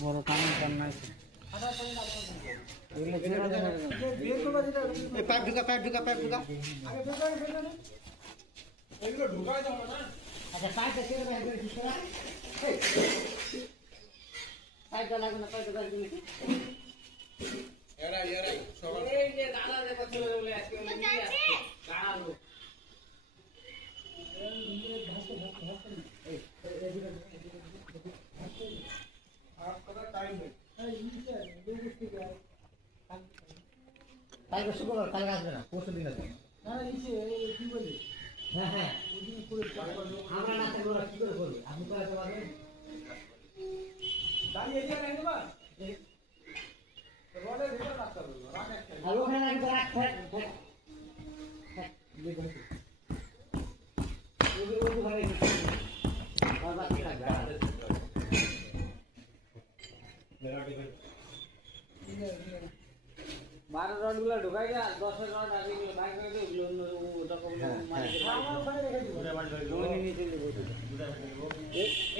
বড় কামান কান নাই পাইপ ঢুকা এগুলো ঢুকাই দাও না। আচ্ছা পাইপটা কেটে বাইরে করে দিছ না পাইপটা লাগবে না পাইপটা লাগবে না এরাই সবার এই যে দাদা দেখো চলে বলে আজকে নিয়ে আসছে দাঁড়া লোক আর কথা টাইম নেই। কালকে শুক্রবার কালকে আসবে না পরশু দিন আসবে হ্যাঁ আমরা না থাকলে ওরা কি করে করবে আপনি করাতে পারবেন দাঁড়িয়ে এদিকে নাই দেবা রডের ভিতর রাখতে হবে রাখ একটা আর ওখানে একটু রাখ বারো রড গুলো ঢুকাই যা 10 রড আগে গুলো বাইর করে দে ওগুলো ওরকম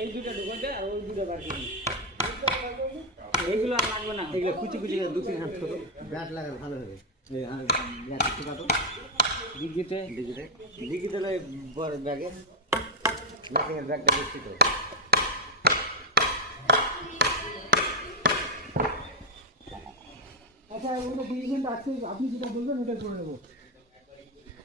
এই দুটো ঢুকাই দে আর ওই দুটো বার করে এইগুলো আর লাগবে না এগুলো কুচি কুচি করে দু তিন হাত ছোট ব্যাট লাগালে ভালো হবে এই আর ব্যাট একটু কাটো ডিগিতে ডিগিতে বড় ব্যাগে ম্যাচিংয়ের ব্যাগটা বেশি তো আচ্ছা ওটা 20 মিনিট আছে আপনি যেটা বলবেন ওটা করে নেবো